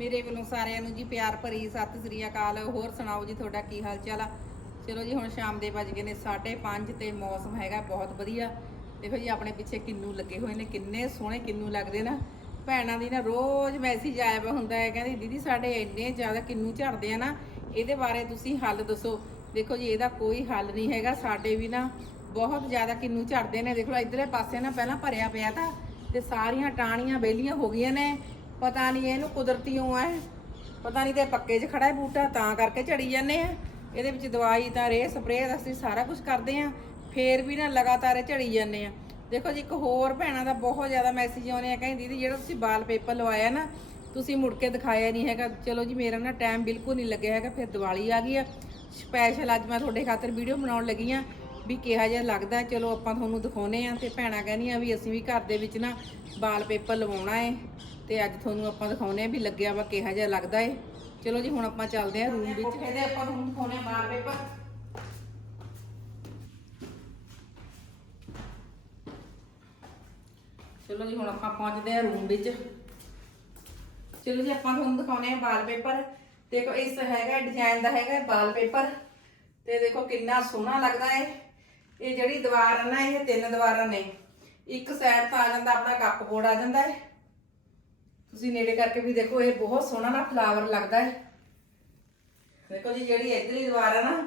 ਮੇਰੇ ਵੱਲੋਂ ਸਾਰਿਆਂ ਨੂੰ ਜੀ ਪਿਆਰ ਭਰੀ ਸਤਿ ਸ੍ਰੀ ਅਕਾਲ। ਹੋਰ ਸੁਣਾਓ ਜੀ, ਤੁਹਾਡਾ ਕੀ ਹਾਲ ਚਾਲ ਆ? ਚਲੋ ਜੀ, ਹੁਣ ਸ਼ਾਮ ਦੇ ਵੱਜ ਗਏ ਨੇ 5:30 ਤੇ ਮੌਸਮ ਹੈਗਾ ਬਹੁਤ ਵਧੀਆ। ਦੇਖੋ ਜੀ, ਆਪਣੇ ਪਿੱਛੇ ਕਿੰਨੂ ਲੱਗੇ ਹੋਏ ਨੇ, ਕਿੰਨੇ ਸੋਹਣੇ ਕਿੰਨੂ ਲੱਗਦੇ ਨਾ। ਭੈਣਾਂ ਦੀ ਨਾ ਰੋਜ਼ ਮੈਸੇਜ ਆਇਆ ਵਾ ਹੁੰਦਾ ਹੈ, ਕਹਿੰਦੀ, ਦੀਦੀ, ਸਾਡੇ ਇੰਨੇ ਜ਼ਿਆਦਾ ਕਿੰਨੂ ਝੜਦੇ ਆ ਨਾ, ਇਹਦੇ ਬਾਰੇ ਤੁਸੀਂ ਹੱਲ ਦੱਸੋ। ਦੇਖੋ ਜੀ, ਇਹਦਾ ਕੋਈ ਹੱਲ ਨਹੀਂ ਹੈਗਾ, ਸਾਡੇ ਵੀ ਨਾ ਬਹੁਤ ਜ਼ਿਆਦਾ ਕਿੰਨੂ ਝੜਦੇ ਨੇ। ਦੇਖੋ, ਇਧਰਲੇ ਪਾਸੇ ਨਾ ਪਹਿਲਾਂ ਭਰਿਆ ਪਿਆ ਤਾਂ, ਤੇ ਸਾਰੀਆਂ ਟਾਹਣੀਆਂ, ਬੇਲੀਆਂ ਹੋ ਗਈਆਂ ਨੇ। ਪਤਾ ਨਹੀਂ ਇਹਨੂੰ ਕੁਦਰਤੀਓ ਹੈ। ਪਤਾ ਨਹੀਂ ਤੇ ਪੱਕੇ 'ਚ ਖੜਾ ਹੈ ਬੂਟਾ, ਤਾਂ ਕਰਕੇ ਝੜੀ ਜਾਂਦੇ ਆ। ਇਹਦੇ ਵਿੱਚ ਦਵਾਈ, ਤਾਂ ਰੇ, ਸਪਰੇਅ ਅਸੀਂ ਸਾਰਾ ਕੁਝ ਕਰਦੇ ਆ। ਫੇਰ ਵੀ ਨਾ ਲਗਾਤਾਰ ਇਹ ਝੜੀ ਜਾਂਦੇ ਆ। ਦੇਖੋ ਜੀ, ਇੱਕ ਹੋਰ ਭੈਣਾਂ ਦਾ ਬਹੁਤ ਜ਼ਿਆਦਾ ਮੈਸੇਜ ਆਉਣੇ ਆ, ਕਹਿੰਦੀ, ਦੀਦੀ, ਜਿਹੜਾ ਤੁਸੀਂ ਵਾਲ ਪੇਪਰ ਲਵਾਇਆ ਨਾ, ਤੁਸੀਂ ਮੁੜ ਕੇ ਦਿਖਾਇਆ ਨਹੀਂ ਹੈਗਾ। ਚਲੋ ਜੀ, ਮੇਰਾ ਨਾ ਟਾਈਮ ਬਿਲਕੁਲ ਨਹੀਂ ਲੱਗਿਆ ਹੈਗਾ, ਫਿਰ ਦੀਵਾਲੀ ਆ ਗਈ ਆ। ਸਪੈਸ਼ਲ ਅੱਜ ਮੈਂ ਤੁਹਾਡੇ ਖਾਤਰ ਵੀਡੀਓ ਬਣਾਉਣ ਲੱਗੀ ਆ, ਵੀ ਕਿਹਾ ਜਿਹਾ ਲੱਗਦਾ ਚਲੋ, ਆਪਾਂ ਤੁਹਾਨੂੰ ਦਿਖਾਉਨੇ ਆ ਤੇ ਭੈਣਾਂ ਕਹਿੰਦੀਆਂ ਵੀ ਅਸੀਂ ਵੀ ਘਰ ਦੇ ਵਿੱਚ ਨਾ ਵਾਲ ਪੇਪਰ ਲਵਾਉਣਾ ਏ ਤੇ ਅੱਜ ਤੁਹਾਨੂੰ ਆਪਾਂ ਦਿਖਾਉਨੇ ਆ ਵੀ ਲੱਗਿਆ ਵਾ ਕਿਹਾ ਜਿਹਾ ਲੱਗਦਾ ਏ। ਚਲੋ ਜੀ, ਹੁਣ ਆਪਾਂ ਚੱਲਦੇ ਆ ਰੂਮ ਵਿੱਚ। ਇਹਦੇ ਆਪਾਂ ਤੁਹਾਨੂੰ ਦਿਖਾਉਨੇ ਆ ਵਾਲ ਪੇਪਰ ਚਲੋ ਜੀ, ਹੁਣ ਆਪਾਂ ਪਹੁੰਚਦੇ ਆ ਰੂਮ ਵਿੱਚ। ਚਲੋ ਜੀ, ਆਪਾਂ ਤੁਹਾਨੂੰ ਦਿਖਾਉਨੇ ਆ ਵਾਲ ਪੇਪਰ ਦੇਖੋ, ਇਸ ਹੈਗਾ ਡਿਜ਼ਾਈਨ ਦਾ ਹੈਗਾ ਵਾਲ ਪੇਪਰ ਤੇ ਦੇਖੋ, ਕਿੰਨਾ ਸੋਹਣਾ ਲੱਗਦਾ ਹੈ ਇਹ ਜਿਹੜੀ ਦੀਵਾਰ ਆ ਨਾ, ਇਹ ਤਿੰਨ ਦੀਵਾਰਾਂ ਨੇ। ਇੱਕ ਸਾਈਡ ਤਾਂ ਆ ਜਾਂਦਾ, ਆਪਣਾ ਕੱਪ ਬੋਰਡ ਆ ਜਾਂਦਾ ਹੈ ਤੁਸੀਂ ਨੇੜੇ ਕਰਕੇ ਵੀ ਦੇਖੋ, ਇਹ ਬਹੁਤ ਸੋਹਣਾ ਨਾ ਫਲਾਵਰ ਲੱਗਦਾ ਹੈ। ਦੇਖੋ ਜੀ, ਜਿਹੜੀ ਇਧਰਲੀ ਦੀਵਾਰ ਹੈ ਨਾ,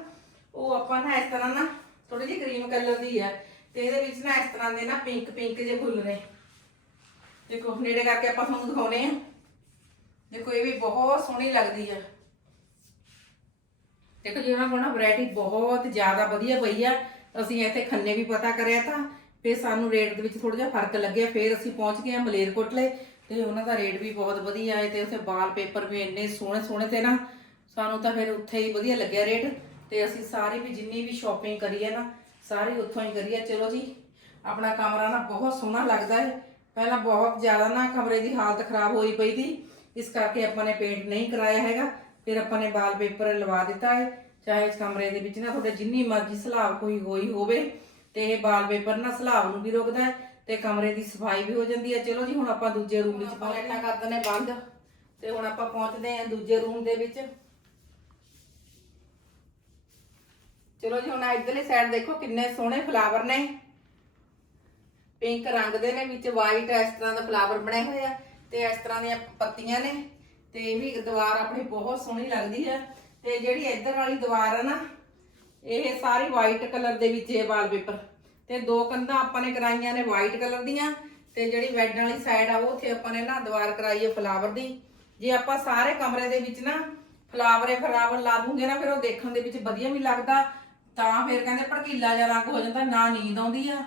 ਉਹ ਆਪਾਂ ਨਾ ਇਸ ਤਰ੍ਹਾਂ ਨਾ ਥੋੜੀ ਜਿਹੀ ਕਰੀਮ ਕਲਰ ਦੀ ਹੈ ਤੇ ਇਹਦੇ ਵਿੱਚ ਨਾ ਇਸ ਤਰ੍ਹਾਂ ਦੇ ਨਾ ਪਿੰਕ ਪਿੰਕ ਜਿਹੇ ਫੁੱਲ ਨੇ। ਦੇਖੋ, ਨੇੜੇ ਕਰਕੇ ਆਪਾਂ ਤੁਹਾਨੂੰ ਦਿਖਾਉਨੇ ਆ। ਦੇਖੋ, ਇਹ ਵੀ ਬਹੁਤ ਸੋਹਣੀ ਲੱਗਦੀ ਆ। ਦੇਖੋ ਜੀ ਉਹਨਾਂ ਕੋਲ ਨਾ ਵੈਰਾਈਟੀ ਬਹੁਤ ਜ਼ਿਆਦਾ ਵਧੀਆ ਪਈ ਆ। ਅਸੀਂ ਇੱਥੇ ਖੰਨੇ ਵੀ ਪਤਾ ਕਰਿਆ ਤਾਂ, ਫਿਰ ਸਾਨੂੰ ਰੇਟ ਦੇ ਵਿੱਚ ਥੋੜਾ ਜਿਹਾ ਫ਼ਰਕ ਲੱਗਿਆ, ਫਿਰ ਅਸੀਂ ਪਹੁੰਚ ਗਏ ਆ ਮਲੇਰਕੋਟਲੇ। ਤੇ ਉਹਨਾਂ ਦਾ ਰੇਟ ਵੀ ਬਹੁਤ ਵਧੀਆ ਹੈ ਤੇ ਉੱਥੇ ਵਾਲ ਪੇਪਰ ਵੀ ਇੰਨੇ ਸੋਹਣੇ ਸੋਹਣੇ ਤੇ ਨਾ, ਸਾਨੂੰ ਤਾਂ ਫਿਰ ਉੱਥੇ ਹੀ ਵਧੀਆ ਲੱਗਿਆ ਰੇਟ ਤੇ ਅਸੀਂ ਸਾਰੀ ਵੀ ਜਿੰਨੀ ਵੀ ਸ਼ਾਪਿੰਗ ਕਰੀ ਹੈ ਨਾ, ਸਾਰੀ ਉੱਥੋਂ ਹੀ ਕਰੀ ਹੈ। ਚਲੋ ਜੀ, ਆਪਣਾ ਕਮਰਾ ਨਾ ਬਹੁਤ ਸੋਹਣਾ ਲੱਗਦਾ ਹੈ। ਪਹਿਲਾਂ ਬਹੁਤ ਜ਼ਿਆਦਾ ਨਾ ਕਮਰੇ ਦੀ ਹਾਲਤ ਖਰਾਬ ਹੋਈ ਪਈ ਸੀ, ਇਸ ਕਰਕੇ ਆਪਾਂ ਨੇ ਪੇਂਟ ਨਹੀਂ ਕਰਾਇਆ ਹੈਗਾ, ਫਿਰ ਆਪਾਂ ਨੇ ਵਾਲਪੇਪਰ ਲਵਾ ਦਿੱਤਾ ਹੈ। ਚਾਹੇ ਇਸ ਕਮਰੇ ਦੇ ਵਿੱਚ ਨਾ ਤੁਹਾਡੇ ਜਿੰਨੀ ਮਰਜ਼ੀ ਸਲਾਬ ਕੋਈ ਹੋਈ ਹੋਵੇ, ਤੇ ਇਹ ਵਾਲਪੇਪਰ ਨਾ ਸਲਾਬ ਨੂੰ ਵੀ ਰੋਕਦਾ ਹੈ ਤੇ ਕਮਰੇ ਦੀ ਸਫ਼ਾਈ ਵੀ ਹੋ ਜਾਂਦੀ ਹੈ। ਚਲੋ ਜੀ ਹੁਣ ਆਪਾਂ ਦੂਜੇ ਰੂਮ ਵਿੱਚ ਪਹੁੰਚਣਾ ਕਰ ਦਿੰਦੇ ਬੰਦ। ਤੇ ਹੁਣ ਆਪਾਂ ਪਹੁੰਚਦੇ ਹਾਂ ਦੂਜੇ ਰੂਮ ਦੇ ਵਿੱਚ। ਚਲੋ ਜੀ ਹੁਣ ਇਧਰਲੀ ਸਾਈਡ ਦੇਖੋ ਕਿੰਨੇ ਸੋਹਣੇ ਫਲਾਵਰ ਨੇ। ਪਿੰਕ ਰੰਗ ਦੇ ਨੇ ਵਿੱਚ ਵਾਈਟ ਇਸ ਤਰ੍ਹਾਂ ਦਾ ਫਲਾਵਰ ਬਣੇ ਹੋਏ ਆ ਤੇ ਇਸ ਤਰ੍ਹਾਂ ਦੀਆਂ ਪੱਤੀਆਂ ਨੇ। ਤੇ ਇਹ ਵੀ ਦੀਵਾਰ ਆਪਣੀ ਬਹੁਤ ਸੋਹਣੀ ਲੱਗਦੀ ਹੈ। ਤੇ ਜਿਹੜੀ ਇੱਧਰ ਵਾਲੀ ਦੀਵਾਰ ਆ ਨਾ ਇਹ ਸਾਰੀ ਵਾਈਟ ਕਲਰ ਦੇ ਵਿੱਚ ਇਹ ਵਾਲਪੇਪਰ ਤੇ ਦੋ ਕੰਧਾਂ ਆਪਾਂ ਨੇ ਕਰਾਈਆਂ ਨੇ ਵਾਈਟ ਕਲਰ ਦੀਆਂ ਤੇ ਜਿਹੜੀ ਬੈੱਡ ਵਾਲੀ ਸਾਈਡ ਆ, ਉਹ ਉੱਥੇ ਆਪਾਂ ਨੇ ਨਾ ਦੀਵਾਰ ਕਰਾਈ ਹੈ ਫਲਾਵਰ ਦੀ। ਜੇ ਆਪਾਂ ਸਾਰੇ ਕਮਰੇ ਦੇ ਵਿੱਚ ਨਾ ਫਲਾਵਰੇ ਫਲਾਵਰ ਲਾ ਦੂੰਗੇ ਨਾ, ਫਿਰ ਉਹ ਦੇਖਣ ਦੇ ਵਿੱਚ ਵਧੀਆ ਵੀ ਲੱਗਦਾ। ਤਾਂ ਫਿਰ ਕਹਿੰਦੇ ਭੜਕੀਲਾ ਜਿਹਾ ਰੰਗ ਹੋ ਜਾਂਦਾ, ਨਾ ਨੀਂਦ ਆਉਂਦੀ ਆ।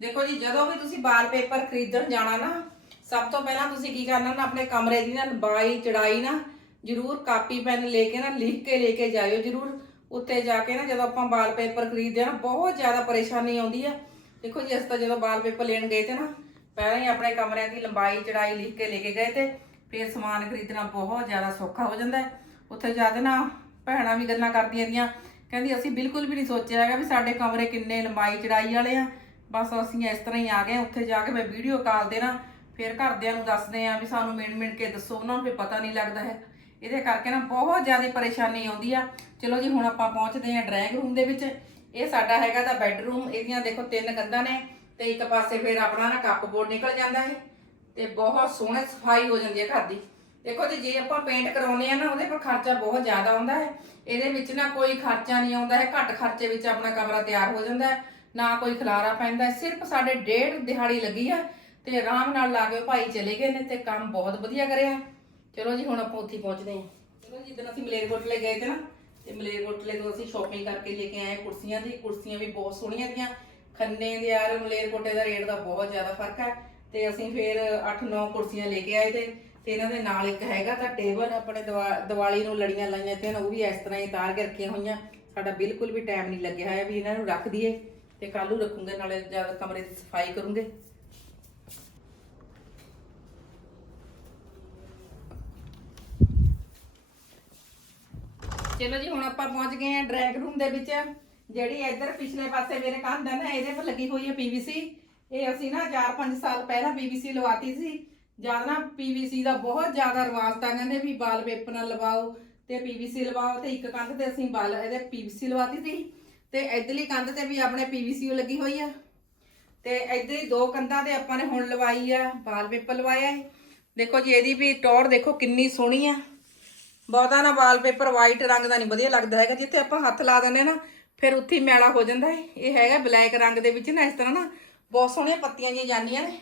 ਦੇਖੋ ਜੀ, ਜਦੋਂ ਵੀ ਤੁਸੀਂ ਵਾਲਪੇਪਰ ਖਰੀਦਣ ਜਾਣਾ ਨਾ, ਸਭ ਤੋਂ ਪਹਿਲਾਂ ਤੁਸੀਂ ਕੀ ਕਰਨਾ ਨਾ, ਆਪਣੇ ਕਮਰੇ ਦੀ ਨਾ ਲੰਬਾਈ, ਚੜਾਈ ਨਾ ਜ਼ਰੂਰ ਕਾਪੀ ਪੈਨ ਲੈ ਕੇ ਨਾ ਲਿਖ ਕੇ ਲੈ ਕੇ ਜਾਇਓ ਜ਼ਰੂਰ। ਉੱਤੇ ਜਾ ਕੇ ਨਾ ਜਦੋਂ ਆਪਾਂ ਵਾਲ ਪੇਪਰ ਖਰੀਦਦੇ ਆ ਨਾ, ਬਹੁਤ ਜ਼ਿਆਦਾ ਪਰੇਸ਼ਾਨੀ ਆਉਂਦੀ ਆ। ਦੇਖੋ ਜੀ, ਅਸੀਂ ਤਾਂ ਜਦੋਂ ਵਾਲ ਪੇਪਰ ਲੈਣ ਗਏ ਤੇ ਨਾ, ਪਹਿਲਾਂ ਹੀ ਆਪਣੇ ਕਮਰਿਆਂ ਦੀ ਲੰਬਾਈ ਚੜਾਈ ਲਿਖ ਕੇ ਲੈ ਕੇ ਗਏ ਤੇ ਫਿਰ ਸਮਾਨ ਖਰੀਦਣਾ ਬਹੁਤ ਜ਼ਿਆਦਾ ਸੌਖਾ ਹੋ ਜਾਂਦਾ ਉੱਥੇ ਜਾ ਕੇ ਨਾ ਭੈਣਾਂ ਵੀ ਗੱਲਾਂ ਕਰਦੀਆਂ ਦੀਆਂ ਕਹਿੰਦੀ, ਅਸੀਂ ਬਿਲਕੁਲ ਵੀ ਨਹੀਂ ਸੋਚਿਆ ਹੈਗਾ ਵੀ ਸਾਡੇ ਕਮਰੇ ਕਿੰਨੇ ਲੰਬਾਈ ਚੜਾਈ ਵਾਲੇ ਆ। ਬਸ ਅਸੀਂ ਇਸ ਤਰ੍ਹਾਂ ਹੀ ਆ ਗਏ ਉੱਥੇ ਜਾ ਕੇ ਮੈਂ ਵੀਡੀਓ ਕਾਲ ਤੇ ਨਾ ਫਿਰ ਘਰਦਿਆਂ ਨੂੰ ਦੱਸਦੇ ਆ ਵੀ ਸਾਨੂੰ ਮਿਣ ਮਿਣ ਕੇ ਦੱਸੋ। ਉਹਨਾਂ ਨੂੰ ਵੀ ਪਤਾ ਨਹੀਂ ਲੱਗਦਾ ਹੈ। ਇਹਦੇ ਕਰਕੇ ਨਾ ਬਹੁਤ ਜ਼ਿਆਦਾ ਪਰੇਸ਼ਾਨੀ ਆਉਂਦੀ ਆ। ਚਲੋ ਜੀ, ਹੁਣ ਆਪਾਂ ਪਹੁੰਚਦੇ ਆ ਡਰਾਇੰਗ ਰੂਮ ਦੇ ਵਿੱਚ। ਇਹ ਸਾਡਾ ਹੈਗਾ ਤਾਂ ਬੈੱਡਰੂਮ, ਇਹਦੀਆਂ ਦੇਖੋ ਤਿੰਨ ਕੰਧਾਂ ਨੇ ਤੇ ਇੱਕ ਪਾਸੇ ਫਿਰ ਆਪਣਾ ਨਾ ਕੱਪ ਬੋਰਡ ਨਿਕਲ ਜਾਂਦਾ ਹੈ ਤੇ ਬਹੁਤ ਸੋਹਣੇ ਸਫ਼ਾਈ ਹੋ ਜਾਂਦੀ ਹੈ ਘਰ ਦੀ। ਦੇਖੋ ਜੀ, ਜੇ ਆਪਾਂ ਪੇਂਟ ਕਰਾਉਨੇ ਆ ਨਾ, ਉਹਦੇ ਪਰ ਖਰਚਾ ਬਹੁਤ ਜ਼ਿਆਦਾ ਆਉਂਦਾ ਹੈ। ਇਹਦੇ ਵਿੱਚ ਨਾ ਕੋਈ ਖਰਚਾ ਨਹੀਂ ਆਉਂਦਾ ਹੈ, ਘੱਟ ਖਰਚੇ ਵਿੱਚ ਆਪਣਾ ਕਮਰਾ ਤਿਆਰ ਹੋ ਜਾਂਦਾ ਹੈ, ਨਾ ਕੋਈ ਖਲਾਰਾ ਪੈਂਦਾ ਸਿਰਫ ਸਾਡੇ ਡੇਢ ਦਿਹਾੜੀ ਲੱਗੀ ਆ ਤੇ ਆਰਾਮ ਨਾਲ ਲਾ ਕੇ ਭਾਈ ਚਲੇ ਗਏ ਨੇ ਤੇ ਕੰਮ ਬਹੁਤ ਵਧੀਆ ਕਰਿਆ। ਚਲੋ ਜੀ, ਹੁਣ ਆਪਾਂ ਉੱਥੇ ਹੀ ਪਹੁੰਚਦੇ ਹਾਂ। ਚਲੋ ਜਿੱਦਣ ਅਸੀਂ ਮਲੇਰਕੋਟਲੇ ਗਏ ਤੇ ਨਾ, ਤੇ ਮਲੇਰਕੋਟਲੇ ਤੋਂ ਅਸੀਂ ਸ਼ਾਪਿੰਗ ਕਰਕੇ ਲੈ ਕੇ ਆਏ ਕੁਰਸੀਆਂ ਦੀ। ਕੁਰਸੀਆਂ ਵੀ ਬਹੁਤ ਸੋਹਣੀਆਂ ਦੀਆਂ। ਖੰਨੇ ਦੇ ਯਾਰ ਮਲੇਰਕੋਟੇ ਦਾ ਰੇਟ ਦਾ ਬਹੁਤ ਜ਼ਿਆਦਾ ਫ਼ਰਕ ਹੈ। ਤੇ ਅਸੀਂ ਫਿਰ 8-9 ਕੁਰਸੀਆਂ ਲੈ ਕੇ ਆਏ ਤੇ ਤੇ ਇਹਨਾਂ ਦੇ ਨਾਲ ਇੱਕ ਹੈਗਾ ਤਾਂ ਟੇਬਲ, ਆਪਣੇ ਦੀਵਾਲੀ ਨੂੰ ਲੜੀਆਂ ਲਾਈਆਂ ਤੇ ਉਹ ਵੀ ਇਸ ਤਰ੍ਹਾਂ ਹੀ ਤਾਰ ਕੇ ਰੱਖੀਆਂ ਹੋਈਆਂ। ਸਾਡਾ ਬਿਲਕੁਲ ਵੀ ਟਾਈਮ ਨਹੀਂ ਲੱਗਿਆ ਹੋਇਆ ਵੀ ਇਹਨਾਂ ਨੂੰ ਰੱਖ ਦਈਏ। ਤੇ ਕੱਲ ਨੂੰ ਰੱਖੂਗੇ, ਨਾਲੇ ਜਦ ਕਮਰੇ ਦੀ ਸਫ਼ਾਈ ਕਰੂੰਗੇ। ਚਲੋ ਜੀ, ਹੁਣ ਆਪਾਂ ਪਹੁੰਚ ਗਏ ਆ ਡਰੈਗ ਰੂਮ ਦੇ ਵਿੱਚ, ਜਿਹੜੀ ਇੱਧਰ ਪਿਛਲੇ ਪਾਸੇ ਮੇਰੇ ਕੰਧ ਹੈ ਨਾ, ਇਹਦੇ ਪਰ ਲੱਗੀ ਹੋਈ ਹੈ ਪੀਵੀਸੀ ਇਹ ਅਸੀਂ ਨਾ 4-5 ਸਾਲ ਪਹਿਲਾਂ ਪੀਵੀਸੀ ਲਵਾਤੀ ਸੀ। ਜਦ ਨਾ ਪੀਵੀਸੀ ਦਾ ਬਹੁਤ ਜ਼ਿਆਦਾ ਰਿਵਾਜ ਤਾਂ ਕਹਿੰਦੇ ਵੀ ਵਾਲ ਪੇਪਰ ਨਾਲ ਲਵਾਓ ਤੇ ਪੀਵੀਸੀ ਲਵਾਓ ਤੇ ਇੱਕ ਕੰਧ ਤੇ ਅਸੀਂ ਵਾਲ, ਇਹਦੇ ਪੀਵੀਸੀ ਲਵਾਤੀ ਸੀ। ਤੇ ਇਧਰਲੀ ਕੰਧ ਤੇ ਵੀ ਆਪਣੇ ਪੀਵੀਸੀ ਲੱਗੀ ਹੋਈ ਆ। ਤੇ ਇੱਧਰ ਦੋ ਕੰਧਾਂ ਤੇ ਆਪਾਂ ਨੇ ਹੁਣ ਲਵਾਈ ਆ, ਵਾਲ ਪੇਪਰ ਲਵਾਇਆ ਹੈ ਦੇਖੋ ਜੀ, ਇਹਦੀ ਵੀ ਟੌਰ ਦੇਖੋ ਕਿੰਨੀ ਸੋਹਣੀ ਆ। ਬਹੁਤਾ ਨਾ ਵਾਲਪੇਪਰ ਵਾਈਟ ਰੰਗ ਦਾ ਨਹੀਂ ਵਧੀਆ ਲੱਗਦਾ ਹੈਗਾ, ਜਿੱਥੇ ਆਪਾਂ ਹੱਥ ਲਾ ਦਿੰਦੇ ਨਾ, ਫਿਰ ਉੱਥੇ ਹੀ ਮੈਲਾ ਹੋ ਜਾਂਦਾ ਹੈ। ਇਹ ਹੈਗਾ ਬਲੈਕ ਰੰਗ ਦੇ ਵਿੱਚ ਨਾ, ਇਸ ਤਰ੍ਹਾਂ ਨਾ ਬਹੁਤ ਸੋਹਣੀਆਂ ਪੱਤੀਆਂ ਜਿਹੀਆਂ ਜਾਂਦੀਆਂ ਨੇ।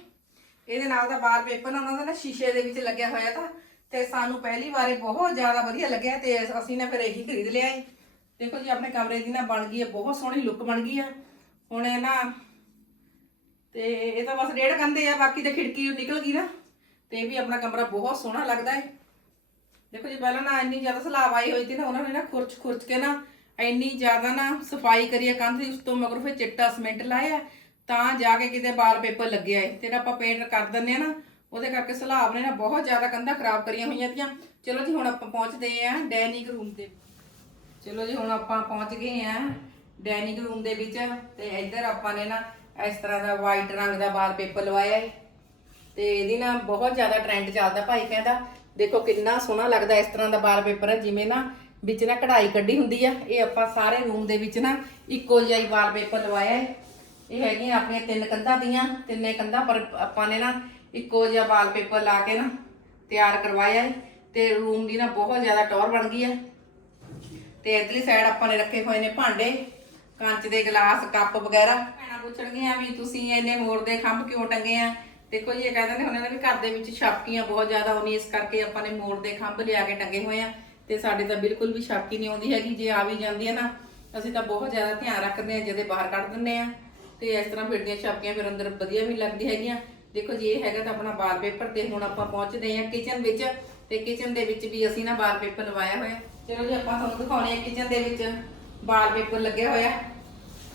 ਇਹਦੇ ਨਾਲ ਦਾ ਵਾਲਪੇਪਰ ਨਾ ਉਹਨਾਂ ਦਾ ਨਾ ਸ਼ੀਸ਼ੇ ਦੇ ਵਿੱਚ ਲੱਗਿਆ ਹੋਇਆ ਤਾਂ, ਤੇ ਸਾਨੂੰ ਪਹਿਲੀ ਵਾਰੇ ਬਹੁਤ ਜ਼ਿਆਦਾ ਵਧੀਆ ਲੱਗਿਆ ਤੇ ਅਸੀਂ ਨਾ ਫਿਰ ਇਹੀ ਖਰੀਦ ਲਿਆ ਹੈ। ਦੇਖੋ ਜੀ, ਆਪਣੇ ਕਮਰੇ ਦੀ ਨਾ ਬਣ ਗਈ ਹੈ, ਬਹੁਤ ਸੋਹਣੀ ਲੁੱਕ ਬਣ ਗਈ ਹੈ। ਹੁਣ ਇਹ ਨਾ, ਤੇ ਇਹ ਤਾਂ ਬਸ ਡੇਢ ਕੰਦੇ ਆ, ਬਾਕੀ ਤੇ ਖਿੜਕੀ ਨਿਕਲ ਗਈ ਨਾ, ਤੇ ਇਹ ਵੀ ਆਪਣਾ ਕਮਰਾ ਬਹੁਤ ਸੋਹਣਾ ਲੱਗਦਾ ਹੈ। ਦੇਖੋ ਜੀ, ਪਹਿਲਾਂ ਨਾ ਇੰਨੀ ਜ਼ਿਆਦਾ ਸਲਾਬ ਆਈ ਹੋਈ ਸੀ ਨਾ, ਉਹਨਾਂ ਨੇ ਨਾ ਖੁਰਚ ਖੁਰਚ ਕੇ ਨਾ ਇੰਨੀ ਜ਼ਿਆਦਾ ਨਾ ਸਫ਼ਾਈ ਕਰੀਏ ਕੰਧ ਦੀ, ਉਸ ਤੋਂ ਮਗਰੋਂ ਫਿਰ ਚਿੱਟਾ ਸੀਮੈਂਟ ਲਾਇਆ, ਤਾਂ ਜਾ ਕੇ ਕਿਤੇ ਵਾਲ ਪੇਪਰ ਲੱਗਿਆ ਏ, ਤੇ ਜਿਹੜਾ ਆਪਾਂ ਪੇਂਟ ਕਰ ਦਿੰਨੇ ਆ ਨਾ, ਉਹਦੇ ਕਰਕੇ ਸਲਾਬ ਨੇ ਨਾ ਬਹੁਤ ਜ਼ਿਆਦਾ ਕੰਧਾਂ ਖਰਾਬ ਕਰੀਆਂ ਹੋਈਆਂ ਤੀਆਂ। ਚਲੋ ਜੀ, ਹੁਣ ਆਪਾਂ ਪਹੁੰਚਦੇ ਆ ਡਾਈਨਿੰਗ ਰੂਮ ਦੇ। ਚਲੋ ਜੀ, ਹੁਣ ਆਪਾਂ ਪਹੁੰਚ ਗਏ ਆ ਡਾਈਨਿੰਗ ਰੂਮ ਦੇ ਵਿੱਚ, ਤੇ ਇੱਧਰ ਆਪਾਂ ਨੇ ਨਾ ਇਸ ਤਰ੍ਹਾਂ ਦਾ ਵਾਈਟ ਰੰਗ ਦਾ ਵਾਲਪੇਪਰ ਲਵਾਇਆ ਹੈ ਤੇ ਇਹਦੀ ਨਾ ਬਹੁਤ ਜ਼ਿਆਦਾ ਟ੍ਰੈਂਡ ਚੱਲਦਾ ਭਾਈ ਕਹਿੰਦਾ ਦੇਖੋ ਕਿੰਨਾ ਸੋਹਣਾ ਲੱਗਦਾ ਇਸ ਤਰ੍ਹਾਂ ਦਾ ਵਾਲਪੇਪਰ ਹੈ, ਜਿਵੇਂ ਨਾ ਵਿੱਚ ਨਾ ਕਢਾਈ ਕੱਢੀ ਹੁੰਦੀ ਆ, ਇਹ ਆਪਾਂ ਸਾਰੇ ਰੂਮ ਦੇ ਵਿੱਚ ਨਾ ਇੱਕੋ ਜਿਹਾ ਹੀ ਵਾਲਪੇਪਰ ਲਵਾਇਆ ਹੈ। ਇਹ ਹੈਗੀਆਂ ਆਪਣੀਆਂ ਤਿੰਨ ਕੰਧਾਂ ਦੀਆਂ, ਤਿੰਨੇ ਕੰਧਾਂ ਪਰ ਆਪਾਂ ਨੇ ਨਾ ਇੱਕੋ ਜਿਹਾ ਵਾਲਪੇਪਰ ਲਾ ਕੇ ਨਾ ਤਿਆਰ ਕਰਵਾਇਆ ਹੈ ਤੇ ਰੂਮ ਦੀ ਨਾ ਬਹੁਤ ਜ਼ਿਆਦਾ ਟੌਰ ਬਣ ਗਈ ਹੈ। ਤੇ ਇਧਰਲੀ ਸਾਈਡ ਆਪਾਂ ਨੇ ਰੱਖੇ ਹੋਏ ਨੇ ਭਾਂਡੇ, ਕੰਚ ਦੇ ਗਲਾਸ, ਕੱਪ ਵਗੈਰਾ। ਭੈਣਾਂ ਪੁੱਛਣਗੀਆਂ ਵੀ ਤੁਸੀਂ ਇੰਨੇ ਮੋਰ ਦੇ ਖੰਭ ਕਿਉਂ ਟੰਗੇ ਆ? ਦੇਖੋ ਜੀ, ਇਹ ਕਹਿੰਦੇ ਨੇ ਉਹਨਾਂ ਨੇ ਵੀ ਘਰ ਦੇ ਵਿੱਚ ਛਾਪਕੀਆਂ ਬਹੁਤ ਜ਼ਿਆਦਾ ਆਉਂਦੀਆਂ ਇਸ ਕਰਕੇ ਆਪਾਂ ਨੇ ਮੋਰ ਦੇ ਖੰਭ ਲਿਆ ਕੇ ਟੰਗੇ ਹੋਏ ਆ ਤੇ ਸਾਡੇ ਤਾਂ ਬਿਲਕੁਲ ਵੀ ਛਾਪਕੀ ਨਹੀਂ ਆਉਂਦੀ ਹੈਗੀ, ਜੇ ਆ ਵੀ ਜਾਂਦੀ ਹੈ ਨਾ, ਅਸੀਂ ਤਾਂ ਬਹੁਤ ਜ਼ਿਆਦਾ ਧਿਆਨ ਰੱਖਦੇ ਆ ਜਦੇ ਬਾਹਰ ਕੱਢ ਦਿੰਦੇ ਆ ਤੇ ਇਸ ਤਰ੍ਹਾਂ ਫਿਰਦੀਆਂ ਛਾਪਕੀਆਂ ਫਿਰ ਅੰਦਰ ਵਧੀਆ ਵੀ ਲੱਗਦੀ ਹੈਗੀਆਂ। ਦੇਖੋ ਜੀ, ਇਹ ਹੈਗਾ ਤਾਂ ਆਪਣਾ ਵਾਲਪੇਪਰ ਤੇ ਹੁਣ ਆਪਾਂ ਪਹੁੰਚਦੇ ਆ ਕਿਚਨ ਵਿੱਚ ਤੇ ਕਿਚਨ ਦੇ ਵਿੱਚ ਵੀ ਅਸੀਂ ਨਾ ਵਾਲਪੇਪਰ ਲਵਾਇਆ ਹੋਇਆ। ਚਲੋ ਜੀ, ਆਪਾਂ ਤੁਹਾਨੂੰ ਦਿਖਾਉਣੇ ਆ ਕਿਚਨ ਦੇ ਵਿੱਚ ਵਾਲ ਪੇਪਰ ਲੱਗਿਆ ਹੋਇਆ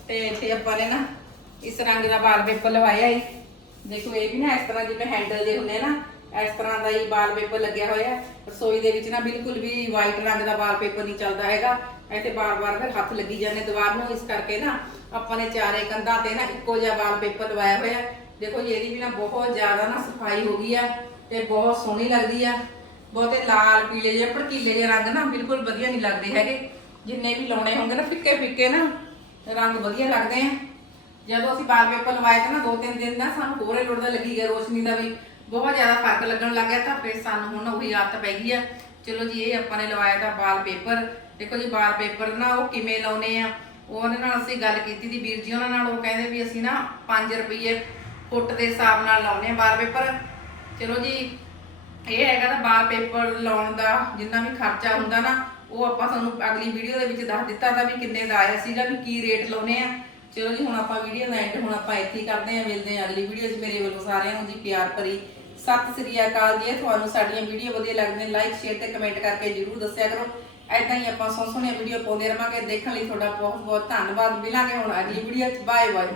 ਤੇ ਇੱਥੇ ਆਪਾਂ ਨੇ ਨਾ ਇਸ ਰੰਗ ਦਾ ਵਾਲ ਪੇਪਰ ਲਵਾਇਆ ਹੈ ਦੇਖੋ ਇਹ ਵੀ ਨਾ ਇਸ ਤਰ੍ਹਾਂ ਜਿਵੇਂ ਹੈਂਡਲ ਦੇ ਹੁੰਦੇ ਨਾ, ਇਸ ਤਰ੍ਹਾਂ ਦਾ ਹੀ ਵਾਲਪੇਪਰ ਲੱਗਿਆ ਹੋਇਆ ਹੈ। ਰਸੋਈ ਦੇ ਵਿੱਚ ਨਾ ਬਿਲਕੁਲ ਵੀ ਵਾਈਟ ਰੰਗ ਦਾ ਵਾਲਪੇਪਰ ਨਹੀਂ ਚੱਲਦਾ ਹੈਗਾ। ਇੱਥੇ ਬਾਰ-ਬਾਰ ਫਿਰ ਹੱਥ ਲੱਗੀ ਜਾਂਦੇ ਦੀਵਾਰ ਨੂੰ, ਇਸ ਕਰਕੇ ਨਾ ਆਪਾਂ ਨੇ ਚਾਰੇ ਕੰਧਾਂ ਤੇ ਨਾ ਇੱਕੋ ਜਿਹਾ ਵਾਲਪੇਪਰ ਲਵਾਇਆ ਹੋਇਆ ਦੇਖੋ ਜੀ, ਇਹਦੀ ਵੀ ਨਾ ਬਹੁਤ ਜ਼ਿਆਦਾ ਨਾ ਸਫ਼ਾਈ ਹੋ ਗਈ ਆ ਤੇ ਬਹੁਤ ਸੋਹਣੀ ਲੱਗਦੀ ਆ ਬਹੁਤੇ ਲਾਲ, ਪੀਲੇ ਜਿਹੇ, ਭੜਕੀਲੇ ਜਿਹੇ ਰੰਗ ਨਾ ਬਿਲਕੁਲ ਵਧੀਆ ਨਹੀਂ ਲੱਗਦੇ ਹੈਗੇ। ਜਿੰਨੇ ਵੀ ਲਾਉਣੇ ਹੋਣਗੇ ਨਾ ਫਿੱਕੇ ਫਿੱਕੇ ਨਾ ਰੰਗ ਵਧੀਆ ਲੱਗਦੇ ਆ। ਜਦੋਂ ਅਸੀਂ ਬਾਲ ਪੇਪਰ ਲਵਾਏ ਤਾਂ ਨਾ ਦੋ ਤਿੰਨ ਦਿਨ ਨਾ ਸਾਨੂੰ ਹੋਰ ਲੋੜ ਦਾ ਲੱਗੀ ਗਿਆ ਰੋਸ਼ਨੀ ਦਾ ਵੀ। ਬਹੁਤ ਜ਼ਿਆਦਾ ਫ਼ਰਕ ਲੱਗਣ ਲੱਗ ਗਿਆ ਤਾਂ ਫਿਰ ਸਾਨੂੰ ਹੁਣ ਉਹੀ ਆਦਤ ਪੈ ਗਈ ਆ। ਚਲੋ ਜੀ, ਇਹ ਆਪਾਂ ਨੇ ਲਵਾਇਆ ਤਾਂ ਵਾਲਪੇਪਰ ਦੇਖੋ ਜੀ ਬਾਲ ਪੇਪਰ ਨਾ ਉਹ ਕਿਵੇਂ ਲਾਉਨੇ ਆ। ਉਹਨਾਂ ਨਾਲ ਅਸੀਂ ਗੱਲ ਕੀਤੀ ਦੀ ਵੀਰ ਜੀ, ਉਹਨਾਂ ਨਾਲ ਉਹ ਕਹਿੰਦੇ ਵੀ ਅਸੀਂ ਨਾ 5 ਰੁਪਏ ਫੁੱਟ ਦੇ ਹਿਸਾਬ ਨਾਲ ਲਾਉਨੇ ਆ ਵਾਲਪੇਪਰ ਚਲੋ ਜੀ, ਇਹ ਹੈਗਾ ਤਾਂ ਵਾਲਪੇਪਰ ਲਾਉਣ ਦਾ ਜਿੰਨਾ ਵੀ ਖਰਚਾ ਹੁੰਦਾ ਨਾ, ਉਹ ਆਪਾਂ ਤੁਹਾਨੂੰ ਅਗਲੀ ਵੀਡੀਓ ਦੇ ਵਿੱਚ ਦੱਸ ਦਿੱਤਾ ਤਾਂ ਵੀ ਕਿੰਨੇ ਦਾ ਆਇਆ ਸੀਗਾ, ਵੀ ਕੀ ਰੇਟ ਲਾਉਨੇ ਆ। ਚਲੋ ਜੀ, ਹੁਣ ਆਪਾਂ ਵੀਡੀਓ ਦਾ ਐਂਡ ਹੁਣ ਆਪਾਂ ਇੱਥੇ ਹੀ ਕਰਦੇ ਆ ਮਿਲਦੇ ਆ ਅਗਲੀ ਵੀਡੀਓ 'ਚ। ਮੇਰੇ ਵੱਲੋਂ ਸਾਰਿਆਂ ਨੂੰ ਜੀ ਪਿਆਰ ਭਰੀ ਸਤਿ ਸ੍ਰੀ ਅਕਾਲ ਜੀ। ਤੁਹਾਨੂੰ ਸਾਡੀਆਂ ਵੀਡੀਓ ਵਧੀਆ ਲੱਗਦੀਆਂ ਲਾਈਕ ਸ਼ੇਅਰ ਤੇ ਕਮੈਂਟ ਕਰਕੇ ਜਰੂਰ ਦੱਸਿਆ ਕਰੋ। ਐਦਾਂ ਹੀ ਆਪਾਂ ਸੋਹਣੀਆਂ ਵੀਡੀਓ ਪਾਉਂਦੇ ਰਵਾਂਗੇ। ਦੇਖਣ ਲਈ ਤੁਹਾਡਾ ਬਹੁਤ ਬਹੁਤ ਧੰਨਵਾਦ। ਮਿਲਾਂਗੇ ਹੁਣ ਅਗਲੀ ਵੀਡੀਓ 'ਚ। Bye bye